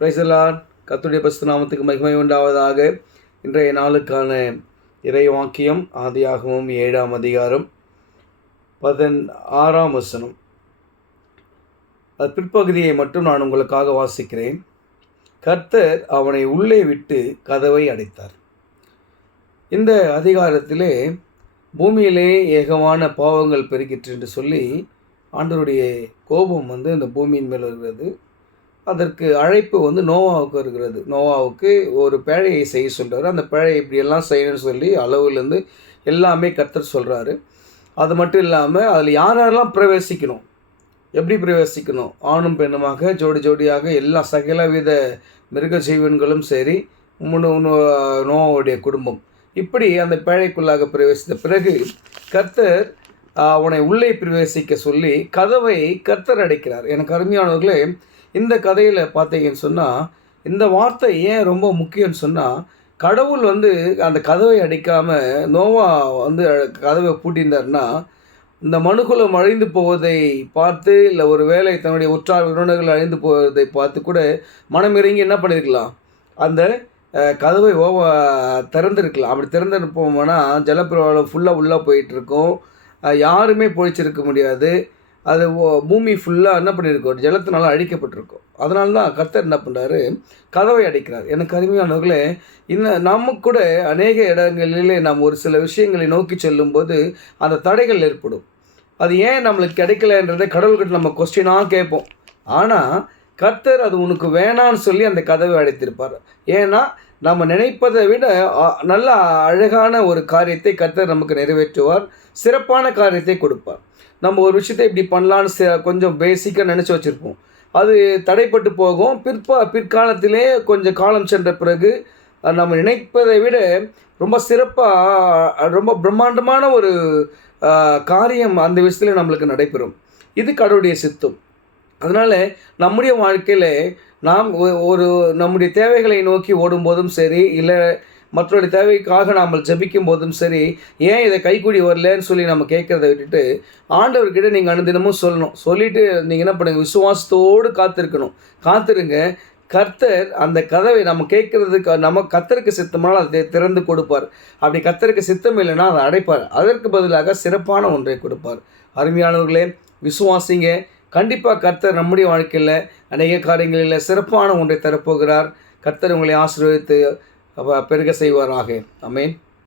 Praise the Lord. கர்த்தருடைய பரிசுத்த நாமத்துக்கு மகிமை உண்டாவதாக. இன்றைய நாளுக்கான இறை வாக்கியம் ஆதியாகமம் 7ஆம் அதிகாரம் 16ஆம் வசனம். அது பிற்பகுதியை மட்டும் நான் உங்களுக்காக வாசிக்கிறேன். கர்த்தர் அவனை உள்ளே விட்டு கதவை அடைத்தார். இந்த அதிகாரத்திலே பூமியிலே ஏகமான பாவங்கள் பெருகிற்று என்று சொல்லி ஆண்டவருடைய கோபம் இந்த பூமியின் மேல் வருகிறது. அதற்கு அழைப்பு நோவாவுக்கு வருகிறது. நோவாவுக்கு ஒரு பேழையை செய்ய சொல்கிறார். அந்த பேழை இப்படியெல்லாம் செய்யணும்னு சொல்லி அளவுலேருந்து எல்லாமே கர்த்தர் சொல்கிறாரு. அது மட்டும் இல்லாமல் அதில் யாரெல்லாம் பிரவேசிக்கணும், எப்படி பிரவேசிக்கணும், ஆணும் பெண்ணுமாக ஜோடி ஜோடியாக எல்லா சகலவித மிருக ஜீவன்களும் சரி, நோவாவுடைய குடும்பம் இப்படி அந்த பேழைக்குள்ளாக பிரவேசித்த பிறகு கர்த்தர் அவனை உள்ளே பிரவேசிக்க சொல்லி கதவை கர்த்தர் அடைக்கிறார். எனக்கு அருமையானவர்களே, இந்த கதையில் பார்த்தீங்கன்னு சொன்னால் இந்த வார்த்தை ஏன் ரொம்ப முக்கியம்னு சொன்னால், கடவுள் அந்த கதவை அடிக்காமல் நோவா கதவை பூட்டியிருந்தார்னா இந்த மனுக்குலம் அழிந்து போவதை பார்த்து, இல்லை ஒரு வேளை தன்னுடைய உற்றார் உறவினர்கள் அழிந்து போவதை பார்த்து கூட மனம் இறங்கி என்ன பண்ணியிருக்கலாம், அந்த கதவை திறந்துருக்கலாம். அப்படி திறந்துருப்போம்னா ஜலப்பிரவாளம் ஃபுல்லாக உள்ளே போயிட்டுருக்கோம், யாருமே பொழிச்சிருக்க முடியாது. அது பூமி ஃபுல்லாக என்ன பண்ணியிருக்கோம், ஜலத்தினால அழிக்கப்பட்டிருக்கும். அதனால தான் கர்த்தர் என்ன பண்ணுறாரு, கதவை அடைக்கிறார். எனக்கு அருமையானவர்களே, இன்னும் நமக்கு கூட அநேக இடங்களிலே நாம் ஒரு சில விஷயங்களை நோக்கி செல்லும்போது அந்த தடைகள் ஏற்படும். அது ஏன் நம்மளுக்கு கிடைக்கலன்றதை கடவுள்கிட்ட நம்ம கொஸ்டினாக கேட்போம். ஆனால் கர்த்தர் அது உனக்கு வேணான்னு சொல்லி அந்த கதவை அடைத்திருப்பார். ஏன்னா நம்ம நினைப்பதை விட நல்ல அழகான ஒரு காரியத்தை கர்த்தர் நமக்கு நிறைவேற்றுவார், சிறப்பான காரியத்தை கொடுப்பார். நம்ம ஒரு விஷயத்தை இப்படி பண்ணலான்னு கொஞ்சம் பேசிக்காக நினச்சி வச்சுருப்போம், அது தடைப்பட்டு போகும். பிற்காலத்திலே கொஞ்சம் காலம் சென்ற பிறகு நம்ம நினைப்பதை விட ரொம்ப சிறப்பாக ரொம்ப பிரம்மாண்டமான ஒரு காரியம் அந்த விஷயத்தில் நம்மளுக்கு நடைபெறும். இது கடவுளுடைய சித்தம். அதனால் நம்முடைய வாழ்க்கையில் நாம் நம்முடைய தேவைகளை நோக்கி ஓடும்போதும் சரி, இல்லை மற்றொரு தேவைக்காக நாம் ஜபிக்கும் போதும் சரி, ஏன் இதை கைக்கூடி வரலன்னு சொல்லி நம்ம கேட்குறத விட்டுட்டு ஆண்டவர்கிட்ட நீங்கள் அனுதினமும் சொல்லணும். சொல்லிவிட்டு நீங்கள் என்ன பண்ணுங்கள், விசுவாசத்தோடு காத்திருங்க. கர்த்தர் அந்த கதவை நம்ம கேட்குறதுக்கு நம்ம கர்த்தருக்கு சித்தமானால் அதை திறந்து கொடுப்பார். அப்படி கர்த்தருக்கு சித்தம் இல்லைன்னா அதை அடைப்பார். அதற்கு பதிலாக சிறப்பான ஒன்றை கொடுப்பார். அருமையானவர்களே, விசுவாசிங்க. கண்டிப்பாக கர்த்தர் நம்முடைய வாழ்க்கையில் அநேக காரியங்களில் சிறப்பான ஒன்றை தரப்போகிறார். கர்த்தர் உங்களை ஆசீர்வதித்து பெருக செய்வாராக. ஆமென்.